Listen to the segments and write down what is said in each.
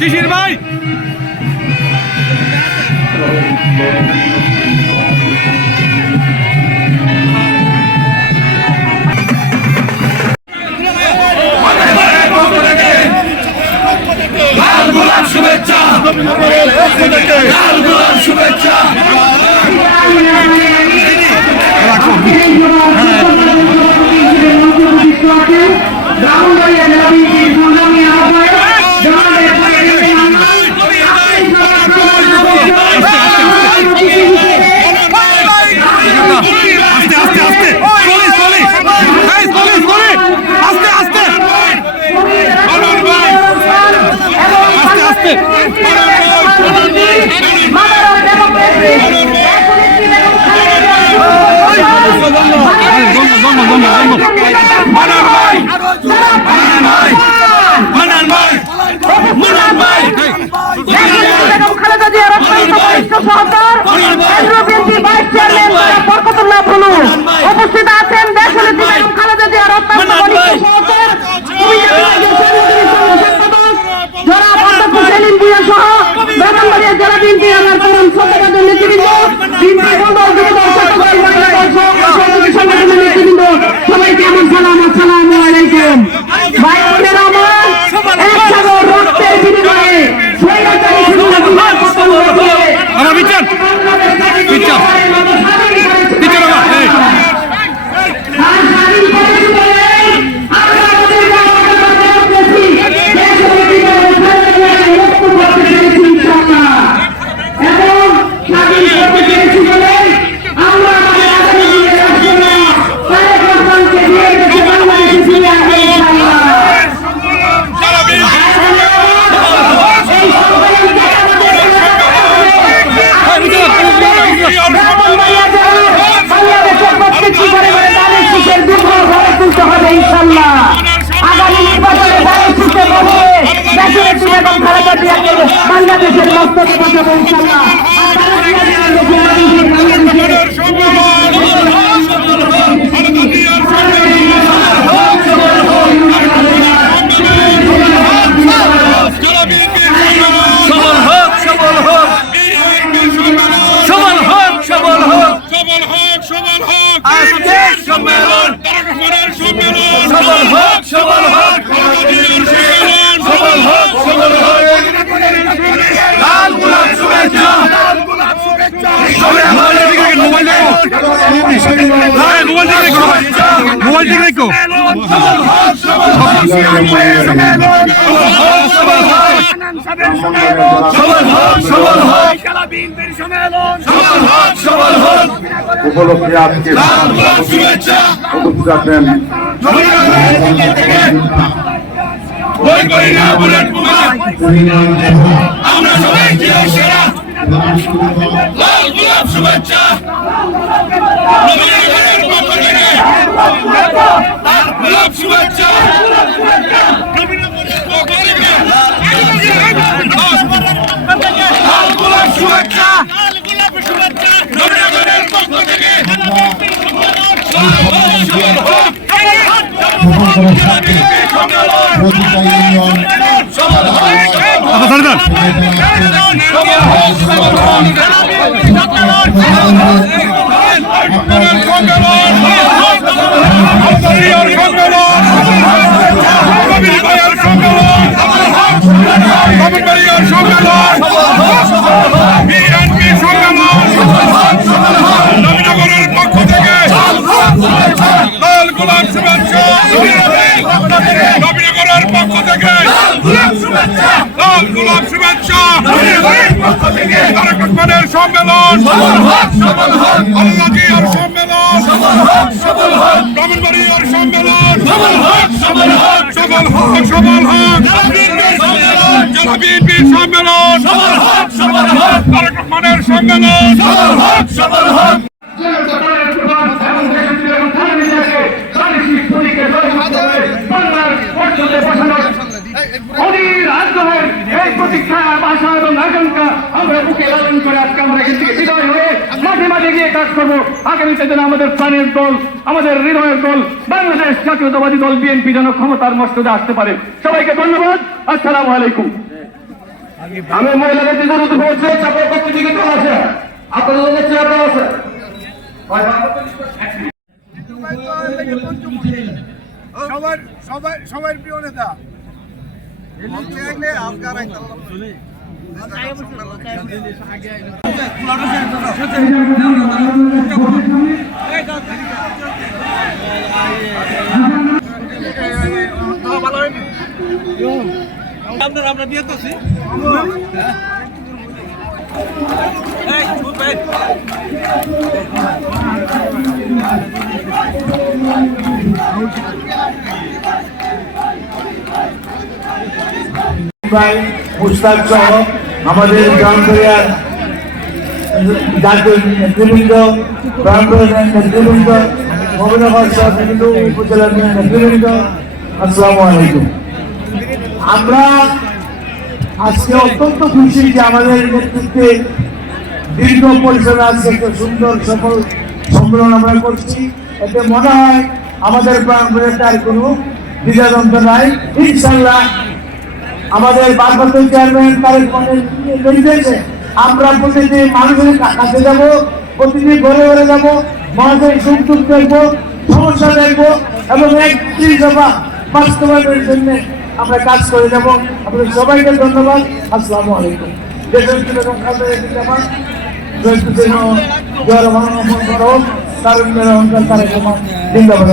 শিশির ভাই শুভেচ্ছা শুভেচ্ছা উপস্থিত আছেন দেশনেত্রী বেগম খালেদা জিয়ার অত্যন্ত সেলিম ভূঁইয়া সহ ব্রাহ্মণবাড়িয়া জেলা বিএনপি আমার তরুণ সত্যবাদের নেতৃবৃন্দ সংগঠনের নেতৃবৃন্দ সবাইকে আমার সালাম আসসালামু আলাইকুম। ভাই বোনের আমার একসাথে রক্তের বিনিময়ে বাংলাদেশের মস্তকে বসাবো ইনশাআল্লাহ। উপলক্ষে আজকে উপস্থিত আছেন আমরা সবাই সেরা লাল গোলাপ শুভেচ্ছা গোলাপ শুভেচ্ছা লাল গোলাপ শুভেচ্ছা নবীনগরের পক্ষ থেকে নবীনগরের পক্ষ থেকে লাল গোলাপ শুভেচ্ছা নবীনগরের পক্ষ থেকে লাল গোলাপ শুভেচ্ছা তারেক রহমানের সম্মেলন আল্লাহ জিয়ার সম্মেলন ব্রাহ্মণবাড়িয়ার সম্মেলন সফল হোক জেলা বিএনপির সম্মেলন তারেক রহমানের সম্মেলন আগামীতে যেন আমাদের প্রাণের দল আমাদের হৃদয়ের দল বাংলাদেশ জাতীয়তাবাদী দল বিএনপি যেন ক্ষমতার মস্তদে আসতে পারে। সবাইকে ধন্যবাদ। আসসালামু আলাইকুম। আমি মহিলাদের দিকে অনুরোধ করছি চাপের পক্ষে দিকে চলে আসে আপনাদের জন্য চেয়ার দেওয়া আছে সবার প্রিয় নেতা আমরা বিয়ে করছি মুস্তাক সহ আমাদের গ্রামবাড়িয়ার জাতীয় নেতৃবৃন্দ গ্রামবাড়িয়ার নেতৃবৃন্দ মমিনাবাদ সহ বিভিন্ন উপজেলার নেতৃবৃন্দ আসসালামু আলাইকুম। আমরা আজকে অত্যন্ত খুশি যে আমাদের নেতৃত্বে দীর্ঘ পরিসরে আজকে একটা সুন্দর সফল সম্মেলন আমরা করছি। এতে মনে হয় আমাদের গ্রামবাড়িতে আর কোনো দ্বিধাদ্বন্দ্ব নাই। ইনশাল্লাহ আমাদের ভারপ্রাপ্ত চেয়ারম্যান তারেক রহমানের নির্দেশে আমরা প্রতিটি মানুষের কাছে যাব, প্রতিটি ঘরে ঘরে যাব, মানুষের সুখ দুঃখ দেখবো, সমস্যা দেখবো এবং একটি সভা বাস্তবায়নের জন্য আমরা কাজ করে যাব। আপনাদের সবাইকে ধন্যবাদ। আসসালামু আলাইকুম। দেশের এবং খাদ্যের জামান জয়পুরের জয় রহমান তারুণ্যের অহংকার তারেক রহমান জিন্দাবাদ।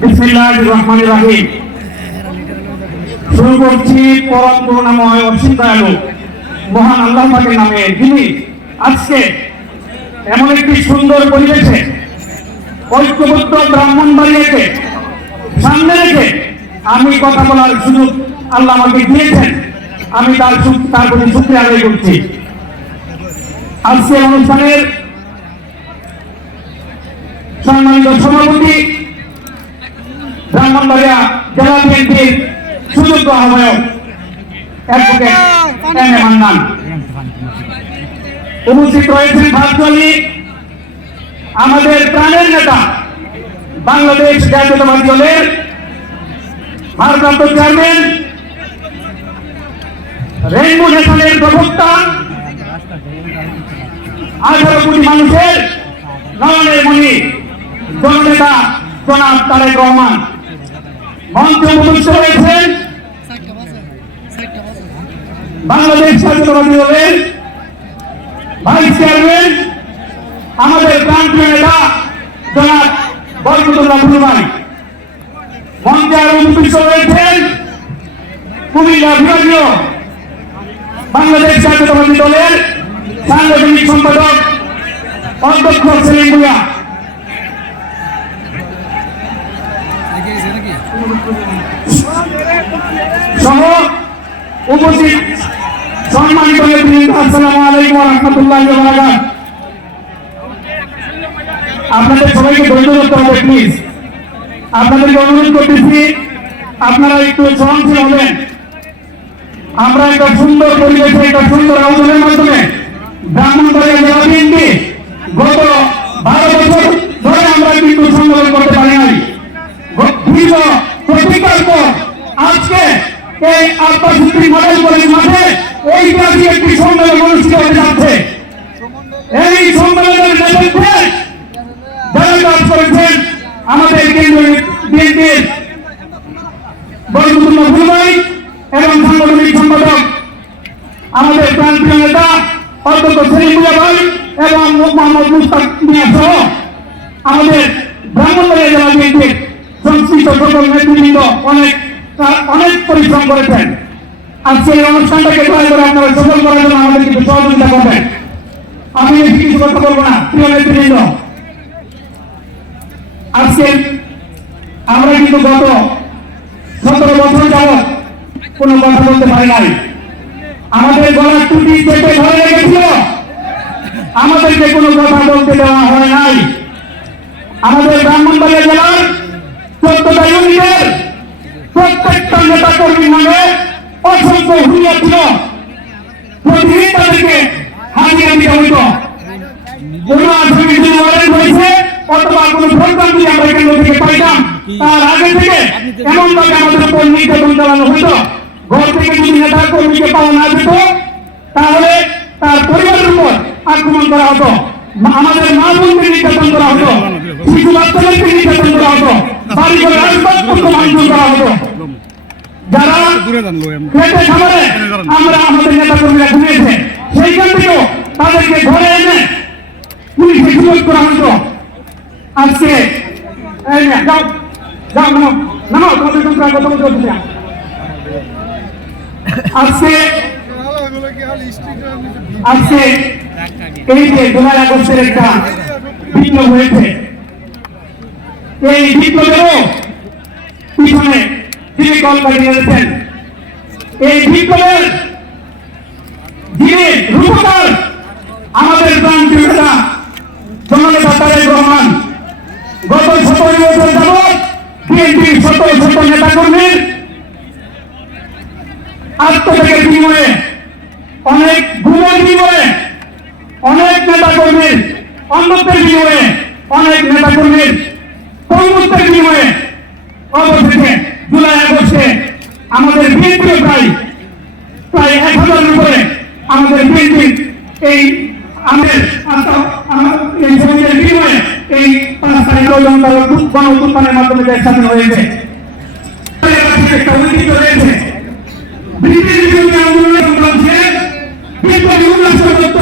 বিসমিল্লাহির রহমানির রহিম। শুরু করছি পরম করুণাময় অসীম দয়ালু মহান আল্লাহ পাকের নামে, যিনি আজকে এমন একটি সুন্দর পরিবেশে ঐক্যবদ্ধ ব্রাহ্মণবাড়িয়াকে সামনে রেখে আমি কথা বলার সুযোগ আল্লাহ আমাকে দিয়েছেন। আমি তার প্রতি শুকরিয়া আদায় করছি। আজকে অনুষ্ঠানের সম্মানিত সভাপতি ব্রাহ্মণবাড়িয়া জেলা বিএনপির সুযোগ্য আহ্বায়ক অ্যাডভোকেট এম এ মান্নান, উপস্থিত রয়েছেন ভার্চুয়ালি আমাদের প্রাণের নেতা বাংলাদেশ জাতীয়তাবাদী দলের ভারপ্রাপ্ত চেয়ারম্যান, রেইনবো নেশনের প্রবক্তা, 18 কোটি মানুষের নয়নের মণি জননেতা জনাব তারেক রহমান। মঞ্চে উপস্থিত রয়েছেন বাংলাদেশ জাতীয়তাবাদী দলের ভাইস চেয়ারম্যান, আমাদের প্রান্তীয় নেতা জনাব বরকতুল্লাহ বুলুভাই। মঞ্চে আরো উপস্থিত রয়েছেন কুমিল্লা বিভাগীয় বাংলাদেশ জাতীয়তাবাদী দলের সাংগঠনিক সম্পাদক অধ্যক্ষ সেলিম ভূঁইয়া, সহ উপস্থিত সম্মানিত নেতৃবৃন্দ। আসসালামু আলাইকুম ওয়া রাহমাতুল্লাহি ওয়া বারাকাতুহু। আপনাদের সবাইকে ধৈর্য ধরতে হবে প্লিজ। আপনাদেরকে অনুরোধ করতেছি আপনারা একটু সহনশীল হবেন। আমরা একটা সুন্দর পরিবেশে একটা সুন্দর আয়োজনের মাধ্যমে ব্রাহ্মণবাড়িয়া জেলা বিএনপি গত 12 বছর ধরে আমরা কিন্তু সম্মেলন করতে পারি নাই। দীর্ঘ প্রতিকার পর আজকে এই আত্মসিদ্ধি মডেল কলেজ মাঠে ঐতিহাসিক একটি সম্মেলন অনুষ্ঠিত হতে যাচ্ছে। এই সম্মেলনের নেতৃত্বে যারা কাজ করেছেন আমাদের কেন্দ্রীয় বিএনপির বরকতুল্লাহ বুলুভাই এবং সাংগঠনিক সম্পাদক আমাদের প্রান্তীয় নেতা অধ্যক্ষ সেলিম ভূঁইয়া ভাই এবং মোহাম্মদ মুস্তাক মিয়া সহ আমাদের ব্রাহ্মণবাড়িয়া জেলা বিএনপির সংশ্লিষ্ট সকল নেতৃবৃন্দ অনেক পরিশ্রম করেছেন। আজকে এই অনুষ্ঠানটাকে দয়া করে আপনারা সফল করার জন্য আমাদের কিছু সহযোগিতা করবেন। আমি বেশি কিছু কথা বলবো না। প্রিয় নেতৃবৃন্দ, আজকে আমরা কিন্তু গত 17 বছর যাবৎ কোনো কথা বলতে পারি নাই। আমাদের গলার টুটি চেপে ধরে রেখেছিল, আমাদেরকে কোনো কথা বলতে দেওয়া হয় নাই। আমাদের ব্রাহ্মণবাড়িয়া জেলার 14টা ইউনিটের প্রত্যেকটা নেতা কর্মীর নামে অসংখ্য হুলিয়া ছিল। প্রতিদিন তাদেরকে হাজিরা দিতে হইত। কোনো আসামি যদি ওয়ারেন্ট হয়েছে অথবা কোনো প্রোগ্রাম যদি আমরা কেন্দ্র থেকে পাইতাম তার আগে থেকে এমন ভাবে আমাদের উপর নির্যাতন চালানো হতো, ঘর থেকে যদি নেতা কর্মীকে পাওয়া না যেত তাহলে তার পরিবারের উপর আক্রমণ করা হতো, আমাদের মা বোনকে নির্যাতন করা হতো, শিশু বাচ্চাদেরকে নির্যাতন করা হতো, বাড়িঘর আসবাবপত্র ভাঙচুর করা হতো। যারা পেটে খাবারে আমরা আমাদের নেতা কর্মীরা ঘুমিয়েছে, সেইখান থেকেও তাদেরকে ঘরে এনে পুলিশে সুযোগ করা হতো। আজকে যাও যাও নামো নামো, তোমাদের তোমরা কথা বলতে আজকে এই যে ২ আগস্টের একটা বিপ্লব হয়েছে, এই বিপ্লবেরও পিছনে যিনি কলকাঠি নিয়েছেন, এই বিপ্লবের যিনি রূপকার আমাদের প্রান্তীয় নেতা জননেতা তারেক রহমান। গত ১৭ বছর যাবৎ বিএনপির শত শত নেতা কর্মীর আত্মত্যাগের বিনিময়ে, অনেক গুণের বিনিময়ে, অনেক নেতা কর্মীর অন্যত্বের বিনিময়ে, অনেক নেতা কর্মীর কর্মত্বের বিনিময়ে অবশেষে জুলাই আগস্টে আমাদের বিএনপির প্রায় ১,০০০-এর উপরে আমাদের বিএনপির এই আমাদের এই শহীদের বিনিময়ে এই ৫ তারিখ গণ-অভ্যুত্থানের মাধ্যমে দেশ স্বাধীন হয়েছে। একটা ঐতিহ্য রয়েছে, ব্রিটিশ বিরোধী আন্দোলনের সংগ্রামে বিপ্লবী উল্লাস দত্ত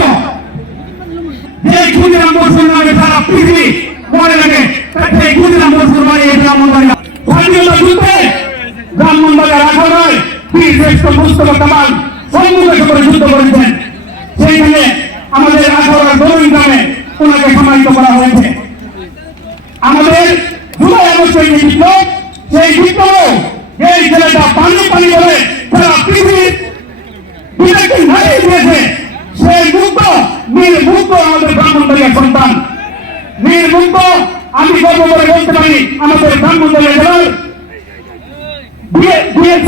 যে ক্ষুদিরাম বসুর নামে সারা পৃথিবী মনে লাগে, সেই ক্ষুদিরাম বসুর বানিয়ে ব্রাহ্মণবাড়িয়া স্বাধীনতা যুদ্ধে ব্রাহ্মণবাড়িয়ার আখাড়ায় বীর শ্রেষ্ঠ মুস্তফা কামাল সম্মুখে করে যুদ্ধ করেছেন। সেইখানে আমাদের আখাড়ার দরুন গ্রামে ওনাকে সমাহিত করা হয়েছে। আমাদের জুলাই আগস্টের যে বিপ্লব, সেই বিপ্লব এই ছেলেটা পানি পানি বলে সারা পৃথিবীর বিবেককে হারিয়ে দিয়েছে। সেই মুক্ত মীর মুক্ত আমাদের ব্রাহ্মণবাড়িয়ার সন্তান, মীর মুক্ত। আমি গর্ব করে বলতে পারি আমাদের ব্রাহ্মণবাড়িয়া জেলার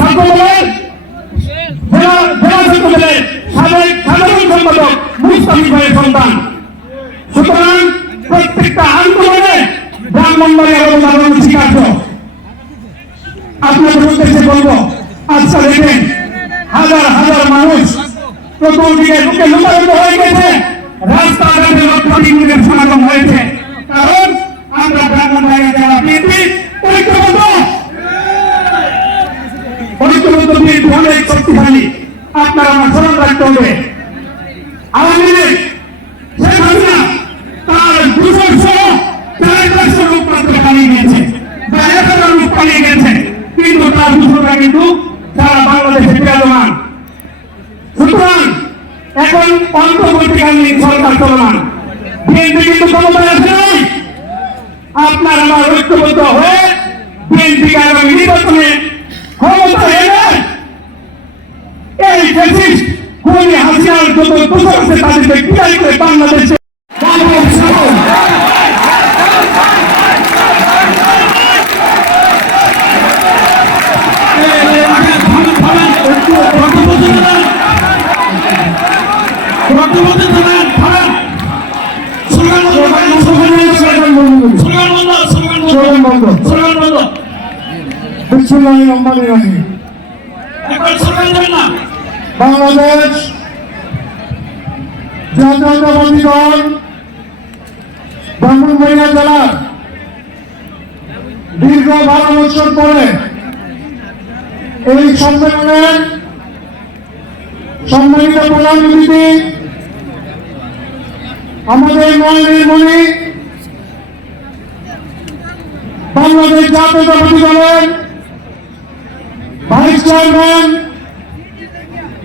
ছাত্র দলের জেলা ছাত্র দলের সাবেক সাধারণ সম্পাদক মুস্তাফিজ ভাইয়ের সন্তান। সুতরাং প্রত্যেকটা আন্দোলনে ব্রাহ্মণবাড়িয়ার অবদান স্বীকার্য। আপনাদের উদ্দেশ্যে বলবো, আজকে দেখেন হাজার হাজার মানুষ চতুর্দিকে লোকে লোকায়িত হয়ে গেছে, রাস্তাঘাটে লক্ষাধিকের সমাগম হয়েছে, কারণ আমরা ব্রাহ্মণবাড়িয়া জেলা বিএনপি ঐক্যবদ্ধ বিএনপি অনেক শক্তিশালী। আপনারা আমার স্মরণ রাখতে হবে, আওয়ামী লীগ শেখ হাসিনা তার ২০০ লোক মাত্র পালিয়ে গেছে, ১,০০০ লোক পালিয়ে গেছে, কিন্তু তার ২০০টা কিন্তু সারা বাংলাদেশে বিরাজমান। সুতরাং এখন অন্তর্বর্তীকালীন সরকার চলমান, বিএনপি কিন্তু ক্ষমতায় আসে নাই। আপনার আমার ঐক্যবদ্ধ হয়ে বিএনপিকে আগামী নির্বাচনে ক্ষমতা এনে এই ফ্যাসিস্ট খুনি হাসিনার যত দোষর আছে তাদেরকে বিদায় করে বাংলাদেশে বাংলাদেশ জাতীয়তাবাদী দল ব্রাহ্মণবাড়িয়া জেলার দীর্ঘ 12 বছর পরে এই সম্মেলনের সম্মানিত প্রধান অতিথি আমাদের নয়নীরমণি বাংলাদেশ জাতীয়তাবাদী দলের ভাইস চেয়ারম্যান,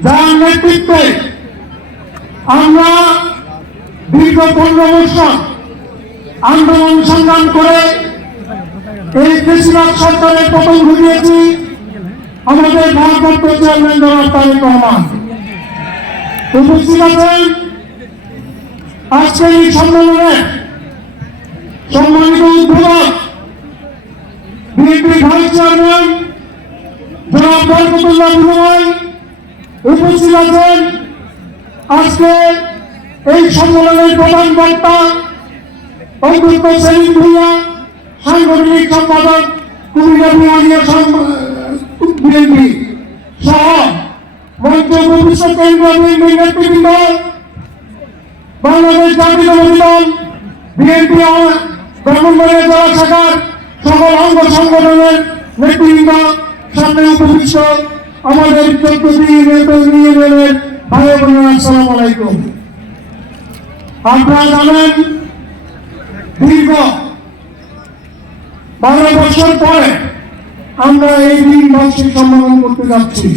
যার নেতৃত্বে আমরা দীর্ঘ 15 বছর আন্দোলন সংগ্রাম করে এই বেশিরভাগ সরকারের পতন ঘটিয়েছি, আমাদের ভারপ্রাপ্ত চেয়ারম্যান জনাব তারেক রহমান উপস্থিত আছেন। আজকের এই সম্মেলনে সম্মানিত উদ্বোধক বিএনপি ভাইস চেয়ারম্যান জনাব বরকতুল্লাহ বিনয় উপস্থিত আছেন। আজকে এই সম্মেলনের প্রধান বক্তা অধ্যক্ষ সেলিম ভূঁইয়া, সাংগঠনিক সম্পাদক কুমিল্লা বিভাগীয় বিএনপি সহ মঞ্চ ভবিষ্যৎ কেন্দ্রীয় বিএনপি নেতৃবৃন্দ, বাংলাদেশ জাতীয়তাবাদী দল বিএনপি ব্রাহ্মণবাড়িয়া জেলা শাখার সকল অঙ্গ সংগঠনের নেতৃবৃন্দ, সামনে উপবিষ্ট আমাদের 14টি ইউনিয়নের ভাই বোনেরা, আসসালামু আলাইকুম। আপনারা জানেন দীর্ঘ 12 বছর পরে আমরা এই দিন বার্ষিক সম্মেলন করতে যাচ্ছি।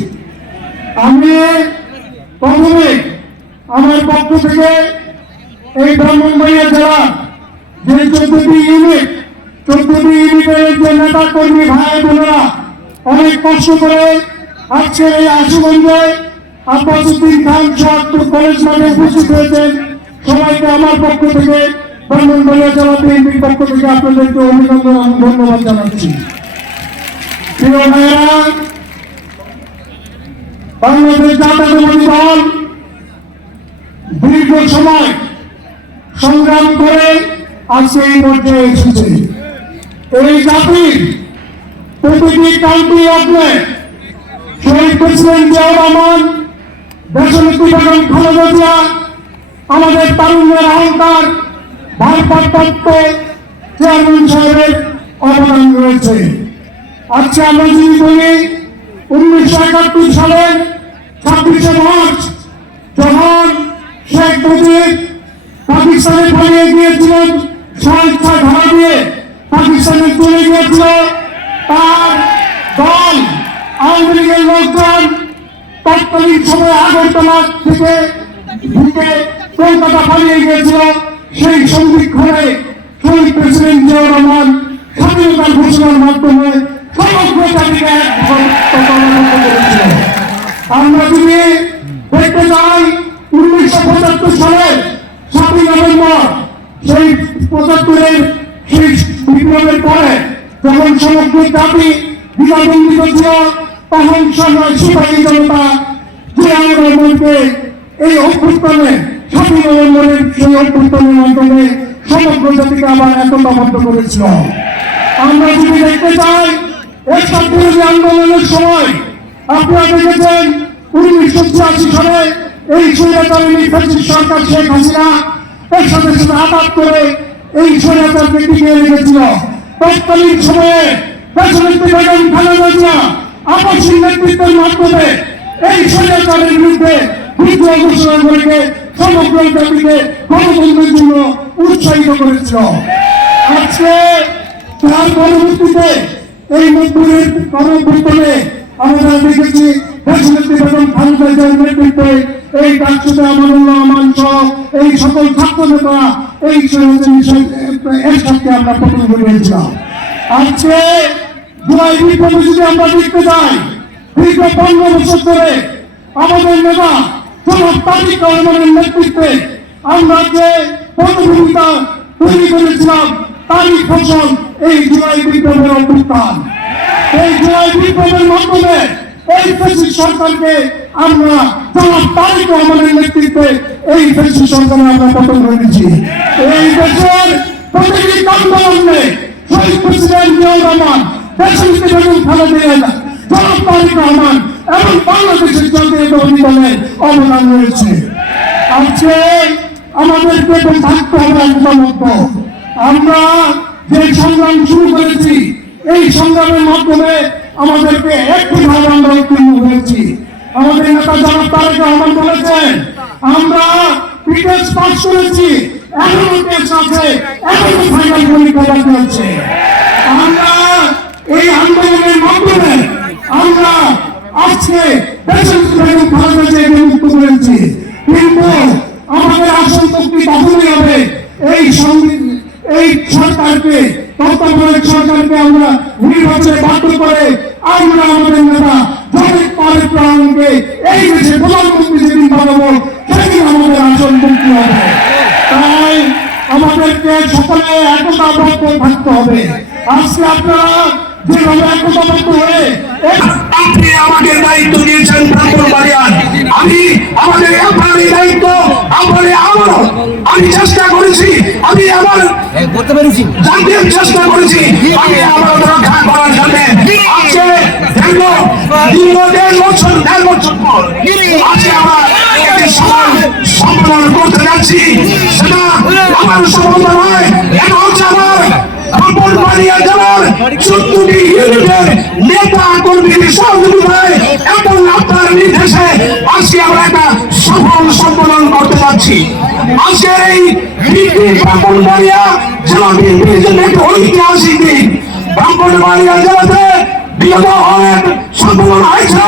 আমি প্রথমে আমার পক্ষ থেকে এই ব্রাহ্মণবাড়িয়া জেলা যে 14টি ইউনিটের যে নেতা কর্মী ভাই বোনেরা অনেক কষ্ট করে আজকে এই আশুগঞ্জে আব্বাসউদ্দিন খান সোহাগপুর কলেজ মাঠে উপস্থিত হয়েছেন। সবাইকে আমার পক্ষ থেকে ব্রাহ্মণবাড়িয়া জেলা বিএনপির পক্ষ থেকে আপনাদেরকে অভিনন্দন এবং ধন্যবাদ জানাচ্ছি। প্রিয় ভাইয়েরা, বাংলাদেশ জাতীয়তাবাদী দল দীর্ঘ সময় সংগ্রাম করে আজকে এই পর্যায়ে এসেছে। এই জাতির প্রতিটি কান্ট্রি আপনি শহীদ প্রেসিডেন্ট জিয়াউর রহমান, দেশনেত্রী বেগম খালেদা জিয়া, আমাদের তারুণ্যের অহংকার ভারপ্রাপ্ত চেয়ারম্যান সাহেবের অবদান রয়েছে। আজকে আমরা যদি বলি 1971 সালের 26শে মার্চ যখন শেখ মুজিব পাকিস্তানে পালিয়ে গিয়েছিলেন, স্বেচ্ছা ধারা দিয়ে পাকিস্তানে চলে গিয়েছিল, তার দল আওয়ামী লীগের লোকজন তৎকালীন সময় আগরতলা থেকে ঢুকে কলকাতা পালিয়ে গিয়েছিল। সেই সন্ধিক্ষণে শহীদ প্রেসিডেন্ট জিয়াউর রহমান স্বাধীনতার ঘোষণার মাধ্যমে সমগ্র জাতিকে করেছিল। আমরা যদি দেখতে চাই 1975 সালের 7ই নভেম্বর, সেই 75-এর সেই বিপ্লবের পরে যখন সমগ্র জাতি দ্বিধাদ্বন্দ্বিত ছিল, তখন সিপাহী জনতা জিয়াউর রহমানকে এই অভ্যুত্থানে 7ই নভেম্বরের সেই অভ্যুত্থানের মাধ্যমে সমগ্র জাতিকে আবার একতাবদ্ধ করেছিল। আমরা যদি দেখতে চাই এরশাদ বিরোধী আন্দোলনের সময় আপনারা দেখেছেন 1986 সালে এই স্বৈরাচারী ফ্যাসিস্ট সরকার শেখ হাসিনা এর সাথে আঘাত করে এই স্বৈরাচারকে টিকিয়ে রেখেছিল। তৎকালীন সময়ে দেশনেত্রী বেগম খালেদা জিয়া আপসী নেতৃত্বের মাধ্যমে এই স্বৈরাচারের বিরুদ্ধে বিদ্রোহ ঘোষণা করে সমগ্র জাতিকে গণতন্ত্রের জন্য উৎসাহিত করেছিল। আজকে তার পরবর্তীতে এই নব্বইয়ের গণঅভ্যুত্থানে আমরা দেখেছি দেশনেত্রী বেগম খালেদা জিয়ার নেতৃত্বে এই ডাকসুতে আমানুল্লাহ আমান সহ এই সকল ছাত্র নেতা এই এরশাদকে আমরা পতন ঘটিয়েছিলাম। আজকে জুলাই বিপ্লবে যদি আমরা দেখতে যাই, দীর্ঘ 15 বছর ধরে আমাদের নেতা জনাব তারেক রহমানের নেতৃত্বে আমরা যে পটভূমিকা তৈরি করেছিলাম, তারই ফসল এই জুলাই বিপ্লবের অভ্যুত্থান। এই জুলাই বিপ্লবের মাধ্যমে এই ফ্যাসিস্ট সরকারকে আমরা জনাব তারেক রহমানের নেতৃত্বে এই ফ্যাসিস্ট সরকারে আমরা পতন করেছি। এই দেশের প্রতিটি আন্দোলনে শহীদ প্রেসিডেন্ট জিয়াউর রহমান, দেশনেত্রী বেগম খালেদা জিয়া, জনাব তারেক রহমান এবং বাংলাদেশের জাতীয়তাবাদী দলের অবদান রয়েছে। আজকে আমাদেরকে থাকতে হবে ঐক্যবদ্ধ। আমরা যে সংগ্রাম শুরু করেছি, এই সংগ্রামের মাধ্যমে আমাদেরকে একটিভাবে আমরা উত্তীর্ণ হয়েছি। আমাদের নেতা জনাব তারেক রহমান বলেছেন, আমরা পিটেস পাস করেছি, এখনো টেস্ট আছে, এখনো ফাইনাল পরীক্ষা বাকি আছে। আমরা এই আন্দোলনের মাধ্যমে আমরা আজকে দেশের খালেদা জিয়াকে মুক্ত করেছি। কিন্তু আমাদের আসল শক্তি তখনই হবে এই সরকারকে, তত্ত্বাবধায়ক সরকারকে আমরা নির্বাচনে বাধ্য করে আমরা আমাদের নেতা জনাব তারেক রহমানকে এই দেশে প্রধানমন্ত্রী যেদিন বানাবো সেদিন আমাদের আসল মুক্তি হবে। তাই আমাদেরকে সকলে একতাবদ্ধ থাকতে হবে। আজকে আপনারা যেভাবে একতাবদ্ধ হয়ে আপনি আমাকে দায়িত্ব দিয়েছেন ব্রাহ্মণবাড়িয়ার, আমি আমাদের আপনার এই দায়িত্ব আমি চেষ্টা করেছি, আমি আমার জাতীয় চেষ্টা করেছি, আমি আমার রক্ষা করার জন্য দীর্ঘ 1.5 বছর পর আজকে আমরা একটি সফল সম্মেলন করতে যাচ্ছি। সেটা আমার সফলতা নয়, এটা হচ্ছে আমার ব্রাহ্মণবাড়িয়া জেলার 14টি ইউনিটের নেতা কর্মীদের সহযোগিতায় এবং আপনার নির্দেশে আজকে আমরা একটা সফল সম্মেলন করতে যাচ্ছি। আজকে এই ব্রাহ্মণবাড়িয়া জেলা বিএনপির জন্য একটা ঐতিহাসিক দিন। ব্রাহ্মণবাড়িয়া জেলাতে বিগত অনেক সম্মেলন হয়েছে,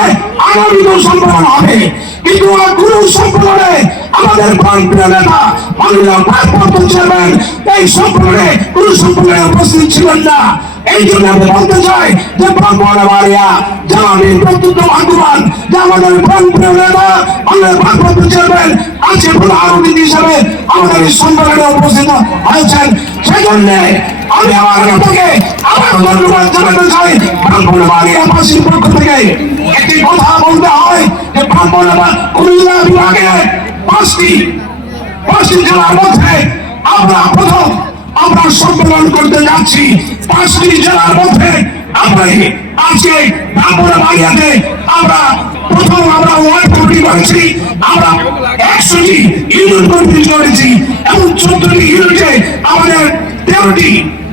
আগামীতেও সম্মেলন হবে, কিন্তু কোনো সম্মেলনে আমাদের প্রান্তীয় নেতা মাননীয় ভারপ্রাপ্ত চেয়ারম্যান এই সম্মেলনে কোনো সম্মেলনে উপস্থিত ছিলেন না। এই জন্য আমি বলতে চাই যে ব্রাহ্মণবাড়িয়া জেলা বিএনপি অত্যন্ত ভাগ্যবান যে আমাদের প্রান্তীয় নেতা মাননীয় ভারপ্রাপ্ত চেয়ারম্যান আজকে প্রধান অতিথি হিসেবে আমাদের এই সম্মেলনে উপস্থিত হয়েছেন। সেই জন্য আমি আমার নেতাকে আবার ধন্যবাদ জানাতে চাই। ব্রাহ্মণবাড়িয়াবাসীর পক্ষ থেকে একটি কথা বলতে হয় যে কুমিল্লা বিভাগে পাঁচটি জেলার মধ্যে আমরা সম্মেলন করতে যাচ্ছি। 5টি জেলার মধ্যে আমরা আজকে ব্রাহ্মণবাড়িয়াতে আমরা ওয়ার্ড কমিটি করেছি, আমরা 100টি ইউনিয়ন কমিটি করেছি এবং 14টি ইউনিটে আমাদের 13টি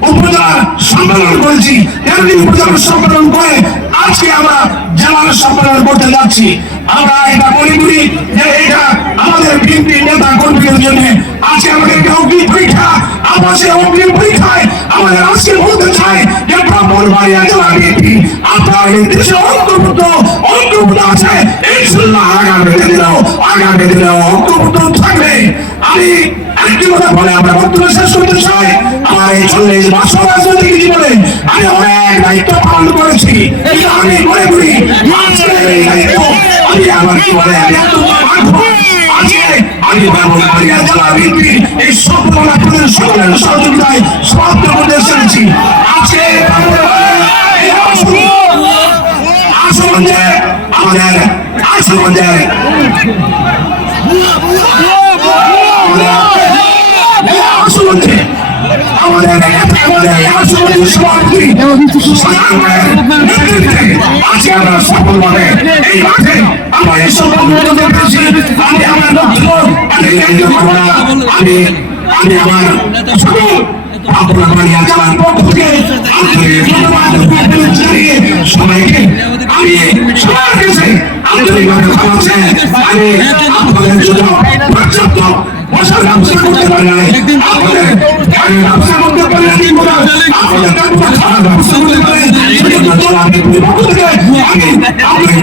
উপজেলা সম্মেলন করেছি। 13টি উপজেলা সম্মেলন করে আজকে আমরা জেলার সম্মেলন করতে যাচ্ছি। আমরা এটা মনে করি যে এটা আমাদের বিএনপি নেতা কর্মীদের জন্য আজকে আমাদের অগ্নি পরীক্ষা। আমরা সেই অগ্নি পরীক্ষায় আমাদের আজকে বলতে চাই যে ব্রাহ্মণবাড়িয়া জেলা বিএনপি আপনার এই দেশে অন্তর্ভুক্ত আছে, ইনশাআল্লাহ আগামী দিনেও অন্তর্ভুক্ত থাকবে। আমি একটি কথা বলে আমরা বক্তব্য শেষ করতে চাই। আমার এই 40 বছর রাজনৈতিক জীবনে আমি অনেক দায়িত্ব পালন করেছি। আমি মনে করি আমি আমার জীবনে আমি ব্রাহ্মণবাড়িয়া জেলা বিএনপি এই সফল আপনাদের সকলের সহযোগিতায় সমাপ্ত করতে এসেছি। আজকে আমরা সফলভাবে এই মাঠে আমরা এসব আমি আমার ব্রাহ্মণবাড়িয়া জেলার পক্ষ থেকে সবাইকে আমি সবার কাছে আন্তরিকভাবে ক্ষমা চাই। আমি আপনাদের জন্য পর্যাপ্ত বসার ব্যবস্থা করতে পারি নাই, আপনাদের ব্যবস্থা করতে পারি নাই, আপনাদের ব্যবস্থা করতে পারি আমি